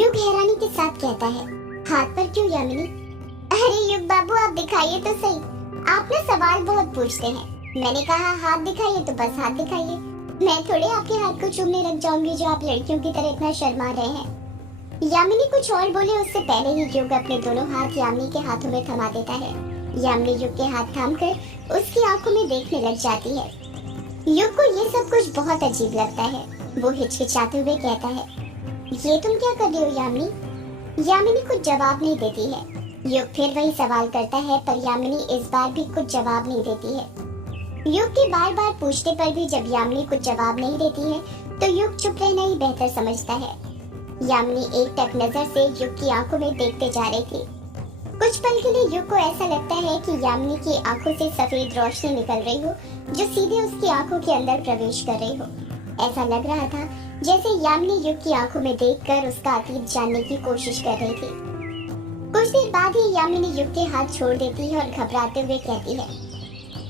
युग हैरानी के साथ कहता है, हाथ पर क्यों यामिनी? अरे युग बाबू, आप दिखाइए तो सही। आप ना सवाल बहुत पूछते हैं। मैंने कहा हाथ दिखाइए तो बस हाथ दिखाइए। मैं थोड़े आपके हाथ को चूमने लग जाऊंगी जो आप लड़कियों की तरह इतना शर्मा रहे हैं। यामिनी कुछ और बोले उससे पहले ही युग अपने दोनों हाथ यामिनी के हाथों में थमा देता है। यामिनी युग के हाथ थामकर उसकी आंखों में देखने लग जाती है। युग को ये सब कुछ बहुत अजीब लगता है। वो हिचकिचाते हुए कहता है, ये तुम क्या कर रही हो यामिनी? यामिनी कुछ जवाब नहीं देती है। युग फिर वही सवाल करता है पर यामिनी इस बार भी कुछ जवाब नहीं देती है। युग के बार बार पूछने पर भी जब यामिनी कुछ जवाब नहीं देती है तो युग चुप रहना ही बेहतर समझता है। यामिनी एक टक नजर से युग की आंखों में देखते जा रही थी। कुछ पल के लिए युग को ऐसा लगता है कि यामिनी की आंखों से सफेद रोशनी निकल रही हो जो सीधे उसकी आंखों के अंदर प्रवेश कर रही हो। ऐसा लग रहा था जैसे यामिनी युग की आंखों में देखकर उसका अतीत जानने की कोशिश कर रही थी। कुछ देर बाद ही यामिनी युग के हाथ छोड़ देती है और घबराते हुए कहती है,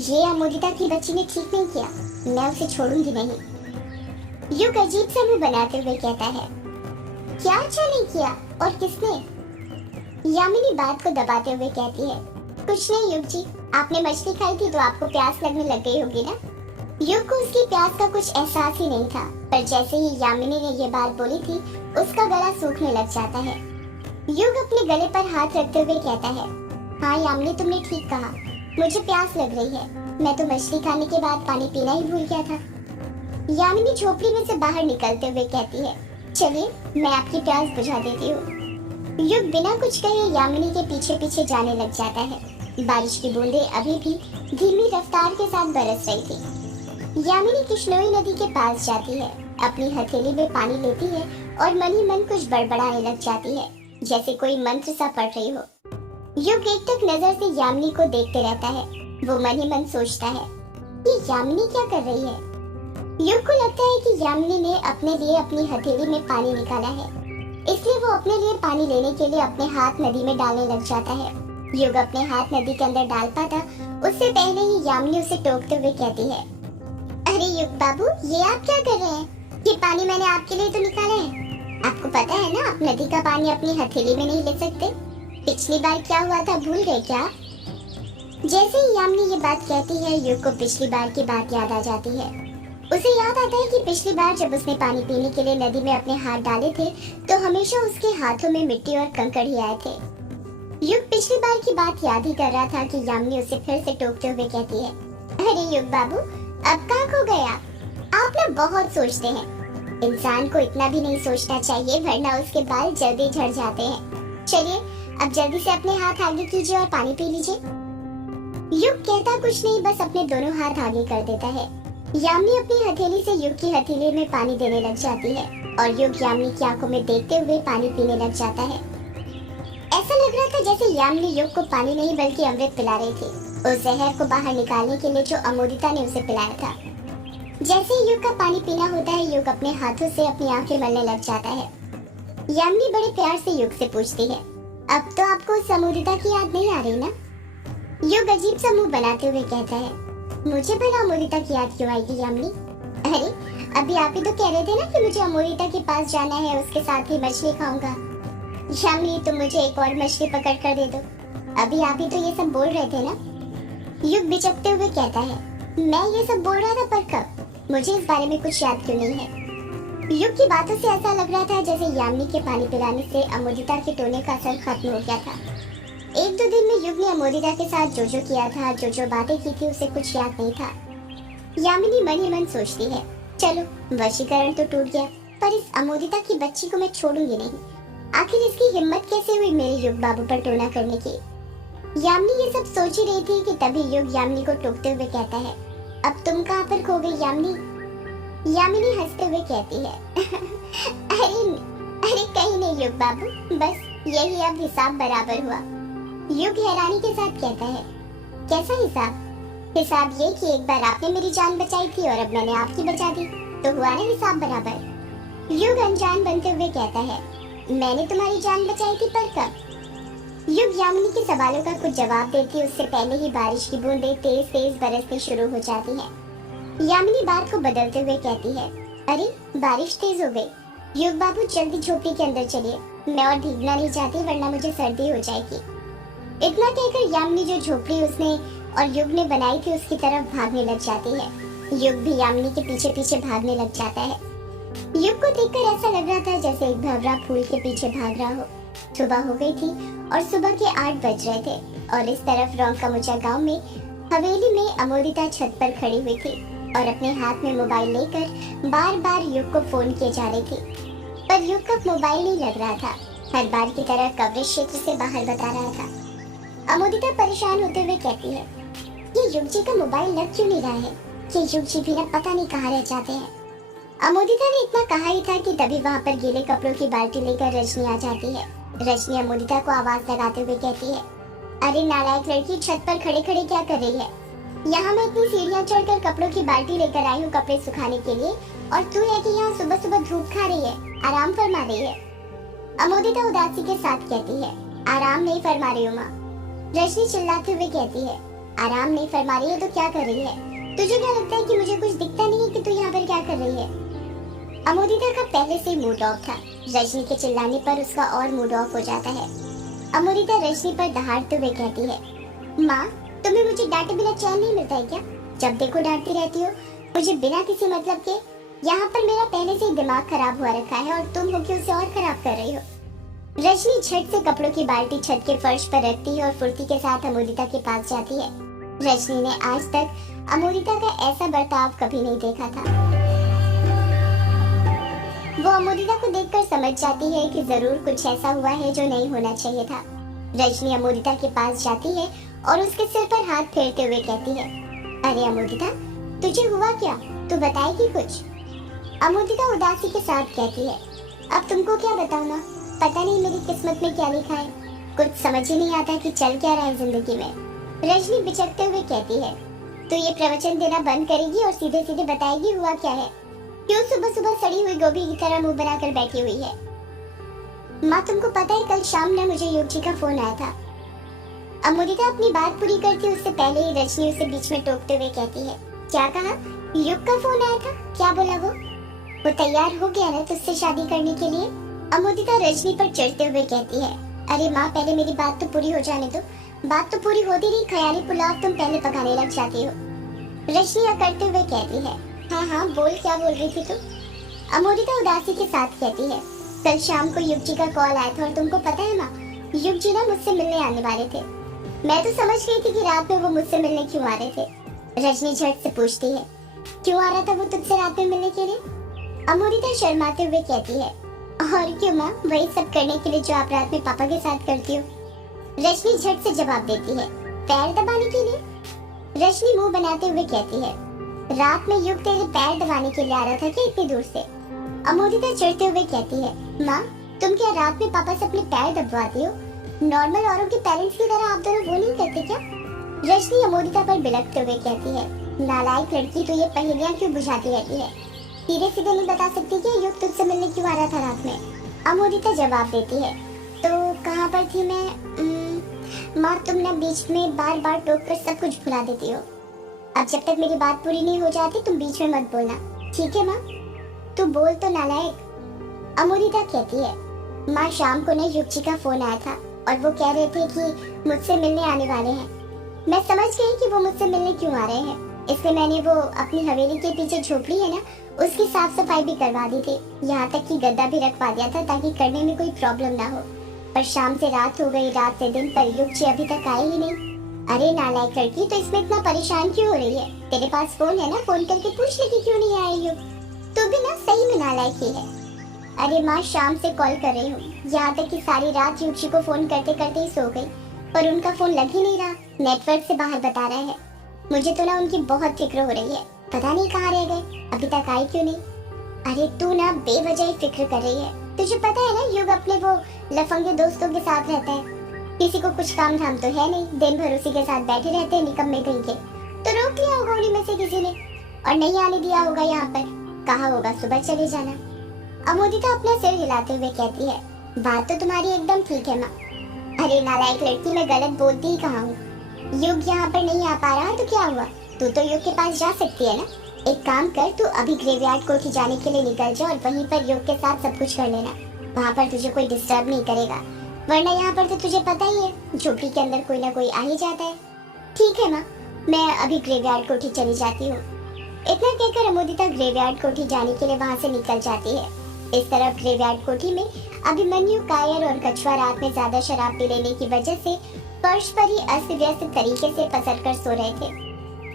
ये अमोदिता की बच्ची ने ठीक नहीं किया, मैं उसे छोड़ूंगी नहीं। युग अजीब सा मुंह बनाते हुए कहता है, क्या अच्छा नहीं किया और किसने? यामिनी बात को दबाते हुए कहती है, कुछ नहीं युग जी, आपने मछली खाई थी तो आपको प्यास लगने लग गई होगी ना। युग को उसकी प्यास का कुछ एहसास ही नहीं था, पर जैसे ही यामिनी ने ये बात बोली थी उसका गला सूखने लग जाता है। युग अपने गले पर हाथ रखते हुए कहता है, हाँ यामिनी, तुमने ठीक कहा, मुझे प्यास लग रही है। मैं तो मछली खाने के बाद पानी पीना ही भूल गया था। यामिनी झोपड़ी में से बाहर निकलते हुए कहती है, चलिए मैं आपकी प्यास बुझा देती हूँ। युग बिना कुछ कहे यामिनी के पीछे पीछे जाने लग जाता है। बारिश की बूंदें अभी भी धीमी रफ्तार के साथ बरस रही थी। यामिनी कृष्णोई नदी के पास जाती है, अपनी हथेली में पानी लेती है और मन ही मन कुछ बड़बड़ाने लग जाती है जैसे कोई मंत्र सा पढ़ रही हो। युग एक टक नजर से यामिनी को देखते रहता है। वो मन ही मन सोचता है, ये यामिनी क्या कर रही है? युग को लगता है कि यामिनी ने अपने लिए अपनी हथेली में पानी निकाला है, इसलिए वो अपने लिए पानी लेने के लिए अपने हाथ नदी में डालने लग जाता है। युग अपने हाथ नदी के अंदर डाल पाता उससे पहले ही यामिनी उसे टोकते हुए कहती है, अरे युग बाबू, ये आप क्या कर रहे हैं? ये पानी मैंने आपके लिए तो निकाला है। आपको पता है ना, आप नदी का पानी अपनी हथेली में नहीं ले सकते। पिछली बार क्या हुआ था भूल गए क्या? जैसे ही यामिनी ये बात कहती है युग को पिछली बार की बात याद आ जाती है। उसे याद आता है कि पिछली बार जब उसने पानी पीने के लिए नदी में अपने हाथ डाले थे तो हमेशा उसके हाथों में मिट्टी और कंकड़ ही आए थे। युग पिछली बार की बात याद ही कर रहा था कि यामिनी उसे फिर से टोकते हुए कहती है, अरे युग बाबू, अब कहाँ खो गए आप ना बहुत सोचते हैं। इंसान को इतना भी नहीं सोचना चाहिए वरना उसके बाल जल्दी झड़ जाते हैं। चलिए अब जल्दी से अपने हाथ आगे कीजिए और पानी पी लीजिए। युग कहता कुछ नहीं, बस अपने दोनों हाथ आगे कर देता है। यामिनी अपनी हथेली से युग की हथेली में पानी देने लग जाती है और युग यामिनी की आंखों में देखते हुए पानी पीने लग जाता है। ऐसा लग रहा था जैसे यामिनी युग को पानी नहीं बल्कि अमृत पिला रही थी, उस जहर को बाहर निकालने के लिए जो अमोदिता ने उसे पिलाया था। जैसे युग का पानी पीना होता है युग अपने हाथों से अपनी आंखें मलने लग जाता है। यामिनी बड़े प्यार से युग से पूछती है, अब तो आपको उस अमोदिता की याद नहीं आ रही ना? युग अजीब सा मुंह बनाते हुए कहता है, मुझे भला अमोदिता की याद क्यों आएगी यामिनी? अरे अभी आप ही तो कह रहे थे ना कि मुझे अमोदिता के पास जाना है, उसके साथ ही मछली खाऊंगा। यामिनी तुम मुझे एक और मछली पकड़ कर दे दो, अभी आप ही तो ये सब बोल रहे थे ना? युग बिचकते हुए कहता है, मैं ये सब बोल रहा था पर कब? मुझे इस बारे में कुछ याद क्यों नहीं है? युग की बातों से ऐसा लग रहा था जैसे यामिनी के पानी पिलाने से अमोदिता के टोने का असर खत्म हो गया था। एक दो दिन में युग ने अमोदिता के साथ जो जो किया था, जो जो बातें की थी, उसे कुछ याद नहीं था। यामिनी मन ही मन सोचती है, चलो वशीकरण तो टूट गया, पर इस अमोदिता की बच्ची को मैं छोड़ूंगी नहीं। आखिर इसकी हिम्मत कैसे हुई मेरे युग बाबू पर टोना करने की? यामिनी ये सब सोच ही रही थी कि तभी युग यामिनी को टोकते हुए कहता है, अब तुम कहाँ पर खो गई यामिनी? यामिनी हंसते हुए कहती है, अरे कहीं नहीं युग बाबू, बस यही अब हिसाब बराबर हुआ। युग हैरानी के साथ कहता है, कैसा हिसाब? हिसाब ये कि एक बार आपने मेरी जान बचाई थी और अब मैंने आपकी बचा दी, तो हुआ ना हिसाब बराबर। युग अनजान बनते हुए कहता है, मैंने तुम्हारी जान बचाई थी पर कब? युग यामिनी के सवालों का कुछ जवाब देती उससे पहले ही बारिश की बूंदें तेज तेज बरसनी शुरू हो जाती हैं। यामिनी बात को बदलते हुए कहती है, अरे बारिश तेज हो गई। युग बाबू जल्दी झोपड़ी के अंदर चलिए, मैं और भीगना नहीं चाहती वरना मुझे सर्दी हो जाएगी। इतना कहकर यामिनी जो झोपड़ी उसने और युग ने बनाई थी उसकी तरफ भागने लग जाती है। युग भी यामिनी के पीछे पीछे भागने लग जाता है। युग को देखकर ऐसा लग रहा था जैसे एक भंवरा फूल के पीछे भाग रहा हो। सुबह हो गई थी और सुबह के 8 बज रहे थे और इस तरफ रौंकामुचा गांव में हवेली में अमोदिता छत पर खड़ी हुई थी और अपने हाथ में मोबाइल लेकर बार बार युग को फोन किए जा रही थी, पर युग का मोबाइल नहीं लग रहा था। हर बार की तरह कवरेज क्षेत्र से बाहर बता रहा था। अमोदिता परेशान होते हुए कहती है, ये युग जी का मोबाइल लग क्यों नहीं रहा है? ये युग जी भी ना पता नहीं कहाँ रह जाते हैं। अमोदिता ने इतना कहा ही था कि तभी वहाँ पर गीले कपड़ों की बाल्टी लेकर रजनी आ जाती है। रजनी अमोदिता को आवाज लगाते हुए कहती है, अरे नालायक लड़की, छत पर खड़े खड़े क्या कर रही है? यहाँ मैं इतनी सीढ़ियाँ चढ़कर कपड़ों की बाल्टी लेकर आई हूँ कपड़े सुखाने के लिए, और तू है कि यहाँ सुबह सुबह धूप खा रही है, आराम फरमा रही है। अमोदिता उदासी के साथ कहती है, आराम नहीं फरमा रही हूँ माँ। रजनी चिल्लाते हुए कहती है, आराम नहीं फरमा रही है तो क्या कर रही है? तुझे क्या लगता है कि मुझे कुछ दिखता नहीं है कि तू यहाँ पर क्या कर रही है? अमोदिता का पहले से मूड ऑफ था। रजनी के चिल्लाने पर उसका और मूड ऑफ हो जाता है। अमोदिता रजनी पर दहाड़ते हुए कहती है, माँ तुम्हें मुझे डांटे बिना चैन नहीं मिलता है क्या? जब देखो डांटती रहती हो मुझे बिना किसी मतलब के। यहाँ पर मेरा पहले से ही दिमाग खराब हुआ रखा है और तुम हो कि उसे और खराब कर रही हो। रजनी झट से कपड़ों की बाल्टी छत के फर्श पर रखती है और फुर्ती के साथ अमोदिता के पास जाती है। रजनी ने आज तक अमोदिता का ऐसा बर्ताव कभी नहीं देखा था। वो अमोदिता को देखकर समझ जाती है कि जरूर कुछ ऐसा हुआ है जो नहीं होना चाहिए था। रजनी अमोदिता के पास जाती है और उसके सिर पर हाथ फेरते हुए कहती है, अरे अमोदिता तुझे हुआ क्या? तू बताएगी कुछ? अमोदिता उदासी के साथ कहती है, अब तुमको क्या बताऊं ना, पता नहीं मेरी किस्मत में क्या लिखा है, कुछ समझ ही नहीं आता कि चल क्या रहा है जिंदगी में। रजनी बिचकते हुए कहती है, तो ये प्रवचन देना बंद करेगी और सीधे सीधे बताएगी हुआ क्या है? क्यों सुबह सुबह सड़ी हुई गोभी की तरह मुंह बनाकर बैठी हुई है? माँ तुमको पता है कल शाम ने मुझे युग जी का फोन आया था। अमोदिता अपनी बात पूरी करती उससे पहले ही रजनी उसे बीच में टोकते हुए कहती है, क्या कहा? युग का फोन आया था? क्या बोला वो तैयार हो गया ना तुझसे शादी करने के लिए? अमोदिता रजनी पर चढ़ते हुए कहती है, अरे माँ पहले मेरी बात तो पूरी हो जाने दो। बात तो पूरी होती नहीं, ख्याली पुलाव तुम पहले पकाने लग जाती हो। रजनी करते हुए कहती है, हाँ हाँ बोल, क्या बोल रही थी तू? अमोदिता उदासी के साथ कहती है, कल शाम को युग जी का कॉल आया था और तुमको पता है माँ, युग जी ना मुझसे मिलने आने वाले थे। मैं तो समझ गई थी कि रात में वो मुझसे मिलने क्यों आ रहे थे। रजनी झट से पूछती है, क्यों आ रहा था वो तुझसे रात में मिलने के लिए? अमोदिता शर्माते हुए कहती है, और क्यों माँ, वही सब करने के लिए जो आप रात में पापा के साथ करती हो। रजनी झट से जवाब देती है, पैर दबाने के लिए? रजनी मुंह बनाते हुए कहती है, रात में युग तेरे पैर दबाने के लिए आ रहा था क्या इतनी दूर से? अमोदिता चिढ़ते हुए कहती है, माँ तुम क्या रात में पापा से अपने पैर दबवाती हो? नॉर्मल औरों के पेरेंट्स की तरह आप दोनों वो नहीं करते क्या? रजनी अमोदिता पर बिलखते हुए कहती है, नालायक लड़की, तो ये पहेलियाँ क्यों बुझाती रहती है? सीधे सीधे नहीं बता सकती कि युग तुझसे मिलने क्यों आ रहा था रात में? अमोदिता जवाब देती है, तो कहाँ पर थी मैं? माँ तुम ना बीच में बार बार टोक कर सब कुछ भुला देती हो। अब जब तक मेरी बात पूरी नहीं हो जाती तुम बीच में मत बोलना, ठीक है माँ? तू बोल तो नालायक। अमोदिता कहती है, माँ शाम को ना युग जी का फोन आया था और वो कह रहे थे कि मुझसे मिलने आने वाले हैं। मैं समझ गई कि वो मुझसे मिलने क्यों आ रहे हैं, इसलिए मैंने वो अपनी हवेली के पीछे झोपड़ी है ना, उसकी साफ सफाई भी करवा दी थी। यहाँ तक कि गद्दा भी रखवा दिया था ताकि करने में कोई प्रॉब्लम ना हो। पर शाम से रात हो गई, रात से दिन, पर युग जी अभी तक आए ही नहीं। अरे नालायक लड़की, तो इसमें इतना परेशान क्यों हो रही है? तेरे पास फोन है ना, फोन करके पूछ ले कि क्यों नहीं आए युग। तू भी ना सही में नालायक ही है। अरे माँ शाम से कॉल कर रही हूँ, यहाँ तक कि सारी रात युग जी को फोन करते करते ही सो गई, पर उनका फोन लग ही नहीं रहा, नेटवर्क से बाहर बता रहा है। मुझे तो ना उनकी बहुत फिक्र हो रही है, पता नहीं कहाँ रह गए, अभी तक आई क्यों नहीं। अरे तू ना बेवजह ही फिक्र कर रही है। तुझे पता है ना युग अपने वो लफंगे दोस्तों के साथ रहता है, किसी को कुछ काम धाम तो है नहीं, दिन भर उसी के साथ बैठे रहते हैं निकम्मे कहीं के। तो रोक लिया होगा उन्हीं में से किसी ने और नहीं आने दिया होगा यहाँ पर। कहा होगा सुबह चले जाना। अमोदिता अपना सिर हिलाते हुए कहती है, बात तो तुम्हारी एकदम ठीक है माँ। अरे नालायक लड़की, मैं गलत बोलती ही कहाँ हूँ? युग यहाँ पर नहीं आ पा रहा तो क्या हुआ? तू तो युग के पास जा सकती है ना, एक काम कर, तू अभी ग्रेवयार्ड कोठी जाने के लिए निकल जा और वहीं पर युग के साथ सब कुछ कर लेना। वहाँ पर तुझे कोई डिस्टर्ब नहीं करेगा, वरना यहाँ पर तो तुझे पता ही है झोपड़ी के अंदर कोई ना कोई आ ही जाता है। ठीक है माँ, मैं अभी ग्रेवयार्ड कोठी चली जाती हूँ। इतना कहकर अमोदिता ग्रेवयार्ड कोठी जाने के लिए वहाँ से निकल जाती है। इस तरफ ग्रेवयार्ड कोठी में अभिमन्यु, कायर और कछुआ रात में ज्यादा शराब पी लेने की वजह से फर्श पर ही अस्त व्यस्त तरीके से पसर कर सो रहे थे।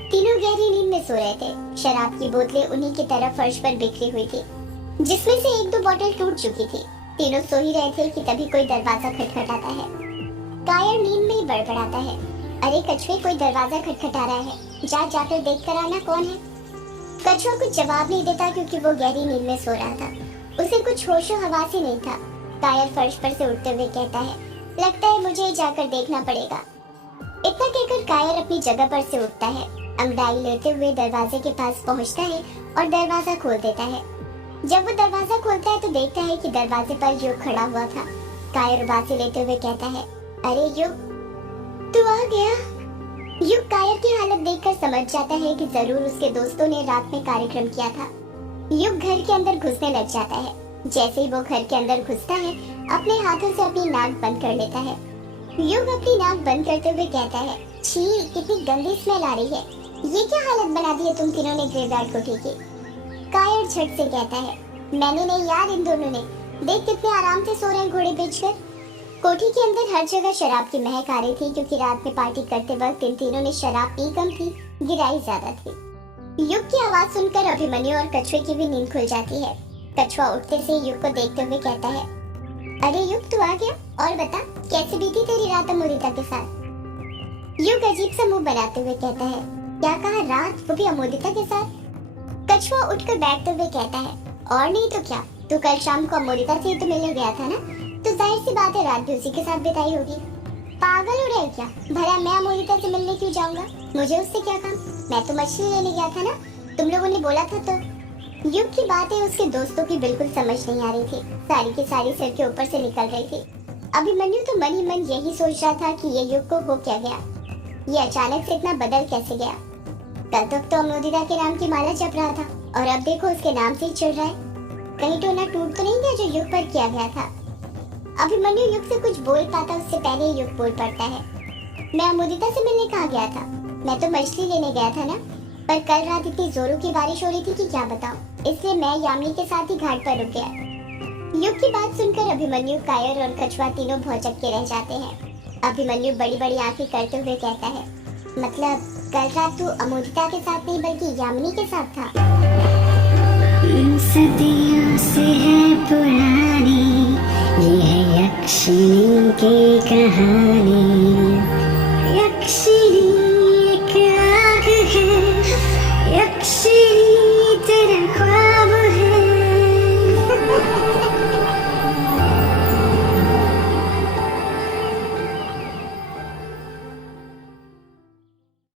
तीनों गहरी नींद में सो रहे थे। शराब की बोतलें उन्हीं की तरफ फर्श पर बिखरी हुई थी, जिसमें से एक दो बोतल टूट चुकी थी। तीनों सो ही रहे थे कि तभी कोई दरवाजा खटखटाता है। कायर नींद में ही बड़बड़ाता है, अरे कछुए, कोई दरवाजा खटखटा रहा है, जाकर देख कर आना कौन है। कछुआ कुछ जवाब नहीं देता क्योंकि वो गहरी नींद में सो रहा था, उसे कुछ होशो हवास ही नहीं था। कायर फर्श पर से उठते हुए कहता है, लगता है मुझे जाकर देखना पड़ेगा। इतना कहकर कायर अपनी जगह पर से उठता है, अंगड़ाई लेते हुए दरवाजे के पास पहुंचता है और दरवाजा खोल देता है। जब वो दरवाजा खोलता है तो देखता है कि दरवाजे पर युग खड़ा हुआ था। कायर उबासी लेते हुए कहता है, अरे युग, तू आ गया। युग कायर की हालत देखकर समझ जाता है कि जरूर उसके दोस्तों ने रात में कार्यक्रम किया था। युग घर के अंदर घुसने लग जाता है। जैसे ही वो घर के अंदर घुसता है, अपने हाथों से अपनी नाक बंद कर लेता है। युग अपनी नाक बंद करते हुए कहता है, छी, कितनी गंदी स्मेल आ रही है, ये क्या हालत बना दी है तुम तीनों ने ग्रेवयार्ड कोठी की। कायर झट से कहता है, मैंने नहीं यार, इन दोनों ने। देख कितने आराम से सो रहे हैं घोड़े बेचकर। कोठी के अंदर हर जगह शराब की महक आ रही थी क्योंकि रात में पार्टी करते वक्त इन तीनों ने शराब पी कम थी, गिराई ज्यादा थी। युग की आवाज सुनकर अभिमन्यु और कछुए की भी नींद खुल जाती है। कछुआ उठते से युग को देखते हुए कहता है, अरे युग, तू आ गया, और बता कैसे बीती तेरी रात अमोदिता के साथ। युग अजीब सा मुंह बनाते हुए कहता है, क्या कहा, रात, वो भी अमोदिता के साथ। कछुआ उठकर बैठते हुए कहता है, और नहीं तो क्या, तू कल शाम को अमोदिता से तो मिलने गया था ना, तो जाहिर सी बात है रात भी उसी के साथ बिताई होगी। पागल हो रहे क्या, भला मैं अमोदिता से मिलने क्यों जाऊंगा, मुझे उससे क्या काम, मैं तो मछली लेने गया था ना, तुम लोगों ने बोला था तो। युग की बातें उसके दोस्तों की बिल्कुल समझ नहीं आ रही थी, सारी की सारी सिर के ऊपर से निकल रही थी। अभिमन्यु तो मन ही मन यही सोच रहा था कि ये युग को हो क्या गया, ये अचानक से इतना बदल कैसे गया। कल तक तो अमोदिता के नाम की माला जप रहा था और अब देखो उसके नाम से ही चिढ़ रहा है। कहीं टोना टूट तो नहीं गया जो युग पर किया गया था। अभिमन्यु युग से कुछ बोल पाता उससे पहले ही युग बोल पड़ता है, मैं अमोदिता से मिलने कहाँ गया था, मैं तो मछली लेने गया था ना, पर कल रात इतनी जोरों की बारिश हो रही थी कि क्या बताऊं, इसलिए मैं यामिनी के साथ ही घाट पर रुक गया। युग की बात सुनकर अभिमन्यु, कायर और कछुआ तीनों भौचक के रह जाते हैं। अभिमन्यु बड़ी बड़ी आंखें करते हुए कहता है, मतलब कल रात तू अमोदिता के साथ नहीं बल्कि यामिनी के साथ था। सदियों से है पुरानी ये है यक्षिणी की कहानी,